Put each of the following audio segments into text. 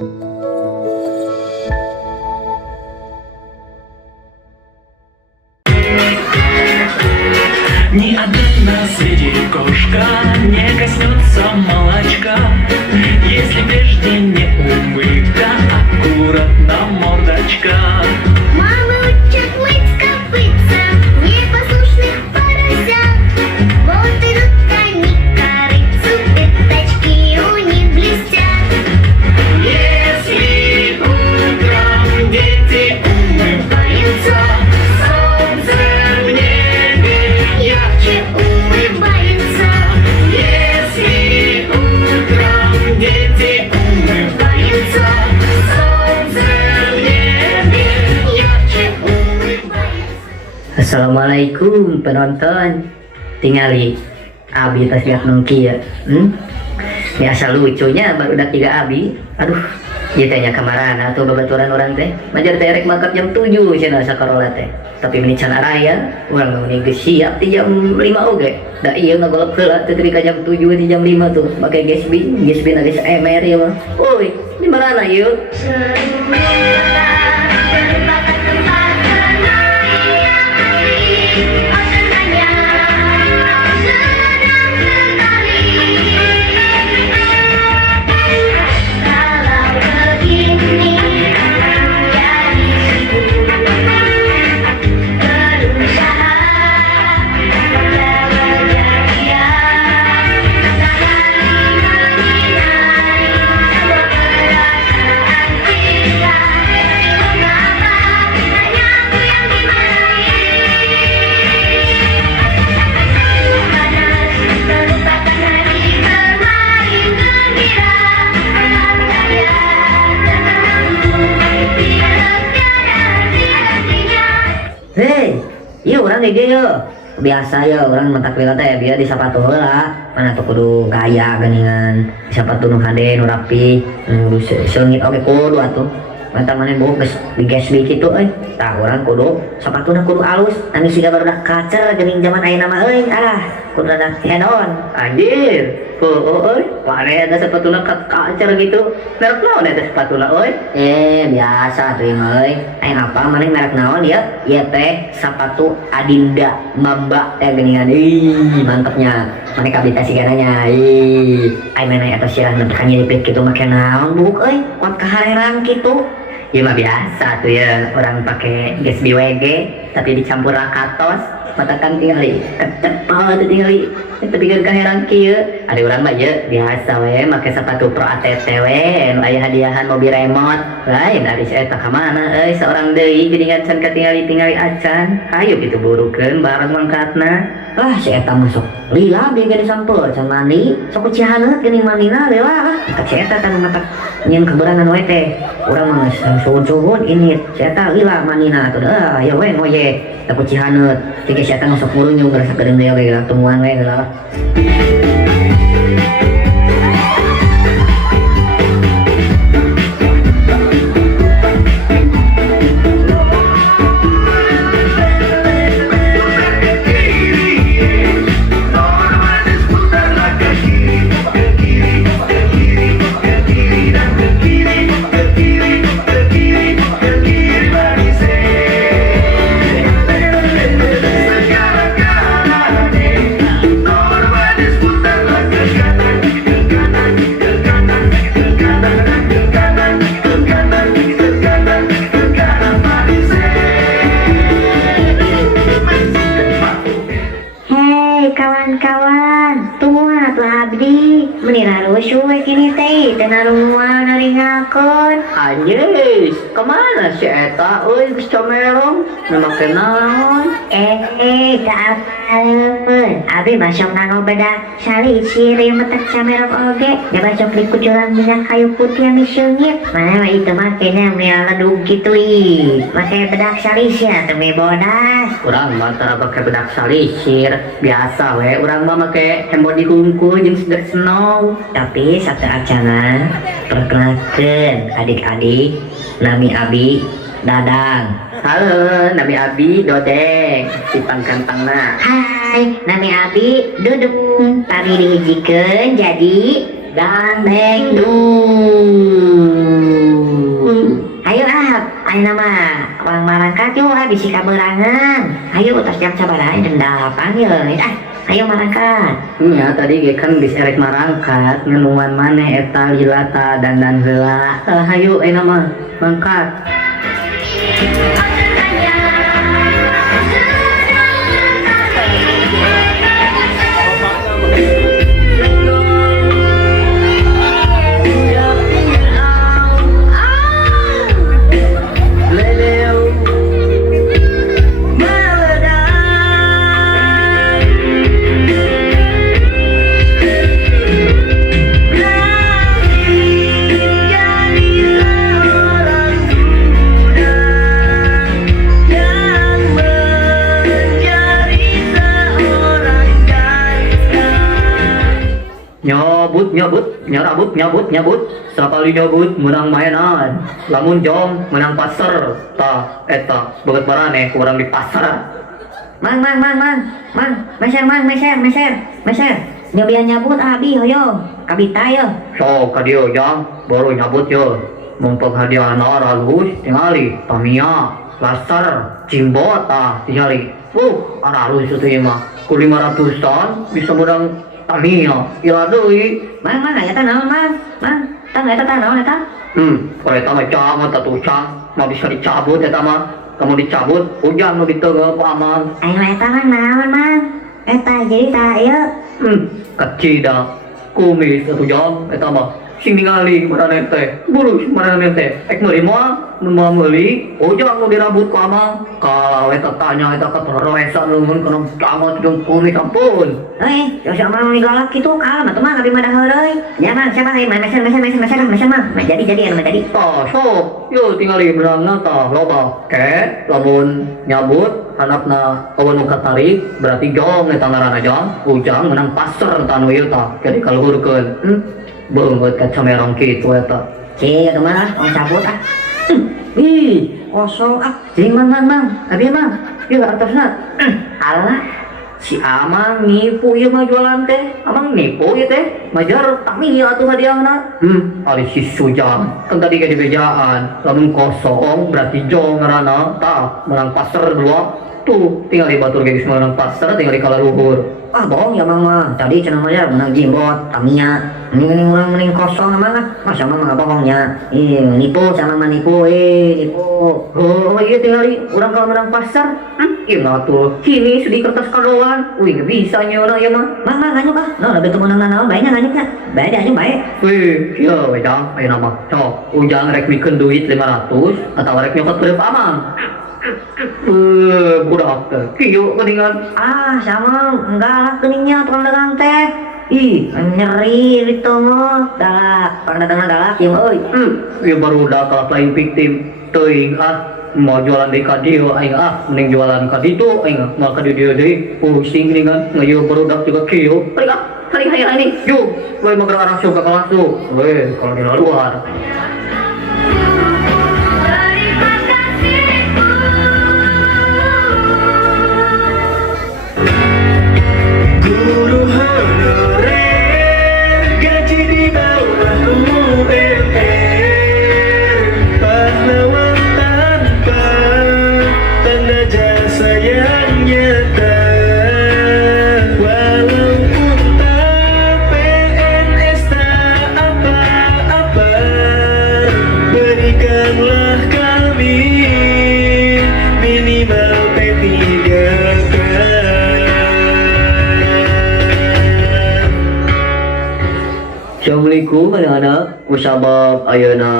Ни одна среди кошка не коснется молочка, если прежде не умыта аккуратно мордочка. Мамы учат мыть копытца непослушных поросят. Вот идут они к корыцу, пятачки у них блестят. Если утром дети умываются, солнце в небе ярче улыбается. Если утром дети умываются, солнце в nebe ярче улыбается. Assalamualaikum penonton. Tingali Abi tas lihat nungki ya. Biasa lucunya baru udah 3 Abi. Aduh, ieu teh nya kamarana atuh babaturan orang teh. Majar teh rek mangkat jam 7 cenah sakola teh. Tapi meni can araya, urang meni geus siap di jam 5 oge. Da ieu ngagolok heula teh ka jam 7 di jam 5 tuh. Make gesbi na geus emer ya mah. Oi, di mana ieu? Hei, iya orang kayak gitu. Biasa ya orang mentak lila teh biar di sapatu heula. Mana tuh kudu gaya geningan. Di sapatu nu hade nu rapi, nu seungit oge kudu atuh. Mantap mana bau geus digesbi kitu euy. Tah urang kudu sapatuna kudu alus. Anu siga barudak kacer geuning zaman ayeuna mah euy. Kudu ada head-on. Anjir. Euy, pare ada sepatuna kacer gitu. Merek naon eta sepatuna euy? Biasa tuh euy. Aing apa maneh merek naon ya? Ieu teh sepatu Adinda Mamba teh geuningan. Ih, mantepnya. Maneh kabita sigananya. Ih, aing maneh eta sirah netekan nyelipit kitu make naon bubuk euy? Kuat kahareran kitu. Ya mah biasa tuh ya orang pakai gas BWG tapi dicampur rakatos matakan tingali cepet tingali tapi kan kaheran kieu ada orang mah ya biasa we make sepatu Pro ATT we nu aya hadiahan mobil remote lain ari eta ka mana euy seorang deui geuningan can katingali acan hayu kitu burukeun bareng mangkatna si eta masuk lila biar gede sampel can mandi sok cihaneut geuning mandina lila si eta kan matak nyeun keberangan we teh urang mah suhun ini si eta lila mandina atuh ya we ngoye tapi cihaneut tiga si eta masuk murunyung ngerasa geudeung deui oge tumuan we lah. Kawan-kawan, tumuan atuh abdi menira rusuh we kini teh teu narunguan naringakun. Anjis, kemana si eta euy geus comerong nu make naon? Da apaleun abdi masuk nanggo beda salisir ieu metek camerong oge da masuk di kuculan minyak kayu putih anu seungit mana mah itu mah kena mea ledug kitu ih make bedak salisir teu me bodas Urang mah tara pake bedak salisir biasa we urang mah make hembon dihungkul jeung seger snow. Tapi satu acana perkenalkeun adik-adik nami Abi Dadang. Halo, nami Abi Dodeng si pangkantangna. Hai, nami Abi Dudung tadi dihijikeun jadi Dandeng Dung. caberangan. Ayo tas jam sabaraha dendap panggil. Ayo marangkat. Ya tadi ge kan geus erek marangkat ngenuan maneh eta lilata dandan heula. Hayu ayeuna mah mangkat. Nyabut sekali nyabut menang mainan lamun jong menang pasar ta eta banget marane kurang di pasar Mang, meser. Nyobian nyabut abi hoyo. Kabita yo. so kadio jang baru nyabut yo mumpung hadiah halus tingali Tamiya lasar cimbot tingali ada halus itu mah ku 500an bisa menang Tamiya ila deui Mang, eta naon, Mang? Tang eta naon eta? kalau eta mah cang eta tucang mah bisa dicabut eta mah kamu dicabut ujang nu diteugeup ku aman Ayo eta Mang naon, Mang? Eta jadi ta ieu. kecil dah kumis atau jam eta mah sing ningali marane teh bulus marane teh ek meuli moal nu moal meuli ujang nu dirabut ku amang kalau eta tanya eta keteroesan lumun kana cangot jeung kumis ampun Jasa Mang ni galak kitu kalem atuh Mang abi mah heureuy. Ya Mang, siapa ieu meser Mang. Jadi anu jadi. sok yo tingali menangna tah loba ke lamun nyabut hanapna awan nu katarik berarti jong eta ngaranna jong ujang menang pasar tanu ieu tah jadi kaluhurkeun beungeut ka camerong kitu eta Cie atuh mah ong cabut kosong jeung mang abi mang ieu artosna Alah, si amang nipu ieu mah jualan teh amang nipu ieu teh majar Tamiya atuh hadiahna ari si Sujang kan tadi ge di bejaan lamun kosong berarti jong ngaranna tah menang pasar dua tuh tinggal di batur ge geus menang pasar tinggal di kalaluhur bohong ya Mang mah. Tadi cenah mah ya menang jimbot Tamiya. Mending urang mending kosong Mang Masa Mang mah bohongnya. Nipu sama mah nipu. oh iya tinggal di urang kalau menang pasar ieu mah tuh kini sedih kertas kadoan geus bisa nya urang ieu mah Mang nganyuk lebih teu meunang naon bae nganyuk nya. Bae dianyuk bae. ieu wedang ayeuna mah sok ujang rek mikeun duit 500 atawa rek nyokot beureup amang budak teh kieu geuningan Sama enggak keningnya tukang dagang teh. Nyeri di tongok. Galak, tukang dagang galak yang euy. ieu barudak kalap lain victim teuing mau jualan di ka dieu aing mending jualan ka ditu aing moal ka dieu deui pusing geuningan ngeueuh barudak juga kieu paling hayang ini yuk we mager arang suka kelas tuh we kalau di luar Guru honorer, gaji di bawah UMR, pahlawan tanpa tanda jasa yang nyata. Walaupun tak PNS tak apa-apa, berikanlah kami minimal P3K. Assalamualaikum anak-anak kusabab ayeuna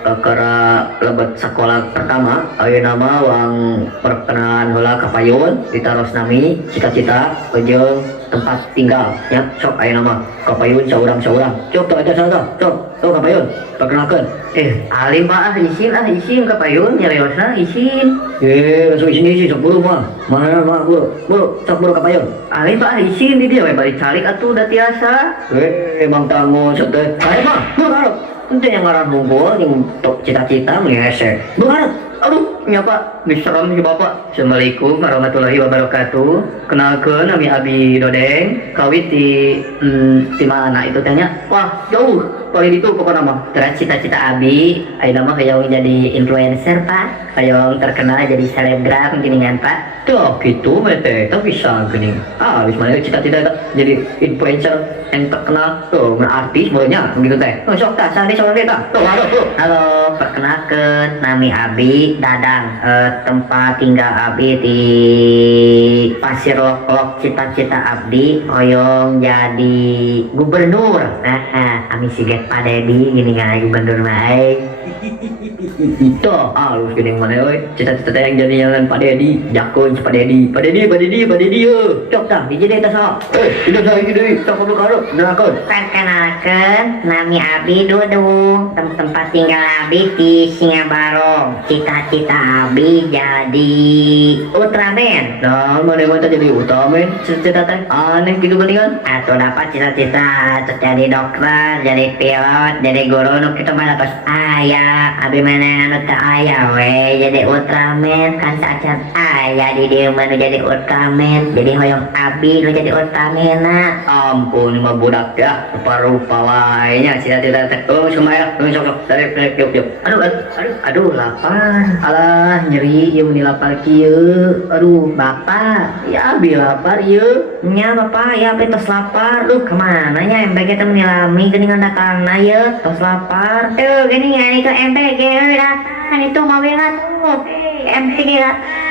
kakara lebat sekolah pertama ayeuna mah wang perkenalan heula ka payun ditaros nami cita-cita jeung tempat tinggal ya sok ayeuna mah ka payun saurang cok teu eta saha cok ka payun perkenalkeun alim mah izin ka payun nyariosna izin langsung izin sok buru mah mana mah buru sok buru ka payun alim mah izin di dia we bari calik atuh da tiasa emang tanggung teh alim mah buru ente yang ngaran bungkul yang cita-cita mengese buru aduh nyapa diserem si bapak. Assalamualaikum warahmatullahi wabarakatuh. Kenalkeun nami Abi Dodeng kawit di mana itu tanya wah jauh paling itu pokoknya mah. Terus cita-cita Abi, ayo nama kayak jadi influencer Pak, kayak terkenal jadi selebgram gini kan Pak. Tuh gitu mete, tapi bisa gini. Ah, habis mana cita-cita jadi influencer yang terkenal tuh, artis bolehnya begitu teh. Oh, sok tak, sandi sok kita. Tuh, halo tuh. Halo, perkenalkan nami Abi Dadang. Tempat tinggal Abi di Pasir Lok-Lok, cita-cita Abdi hoyong jadi gubernur. Kami siget Pak Dedi gini kan gubernur mah. Itu, halus gini mana oi. Cita-cita yang jadi yang Pak Dedi, jakun Pak Dedi, Pak Dedi, Pak Dedi, Pak Dedi yo. Cok dah, hiji deui teh sok. Tidak saya gini, sok kudu karo, nerangkeun. Perkenalkan, nami Abi Dudung. Tempat tinggal Abi di Singabarong. Cita-cita Abi jadi Ultraman. Nah, mana mana jadi Ultraman, cita-cita teh aneh gitu geuningan. Atau dapat cita-cita jadi dokter, jadi pilot, jadi guru nu kitu mah terus aya. Abi mana anu teu aya we jadi Ultraman kan sacan aya di dieu mah nu jadi Ultraman. Jadi hoyong Abi nu jadi Ultraman. Ampun mah budak ya, rupa-rupa lainnya cita-cita teh. Oh, semaya, sok dari yuk. Aduh lapar. Alah nyeri ieu meni lapar kieu. Aduh bapak, Ya, bi lapar ieu. nya bapak ya abi tos lapar. Kemana nya MBG teh meni lami geuningan datangna ye tos lapar. Tuh geuningan itu MBG datang itu mobilna tuh. MBG datang.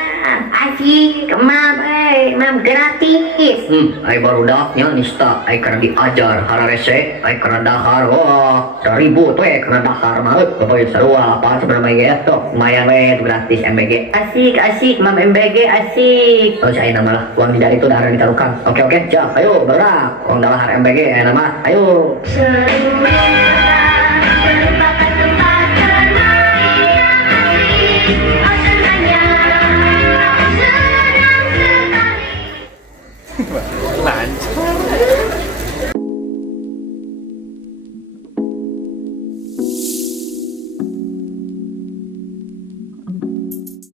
Asik, mam gratis. Ai baru daknya nista, ai karena diajar hararese, ai karena dahar, wah, ribut we karena dahar mah, bapak sarua apa sebenarnya ya, tuh, lumayan we itu gratis MBG. Asik, mam MBG asik. Oh, saya nama lah, uang dari itu darah ditaruhkan. Oke, siap, ayo, bergerak, uang dahar MBG, nama, ayo.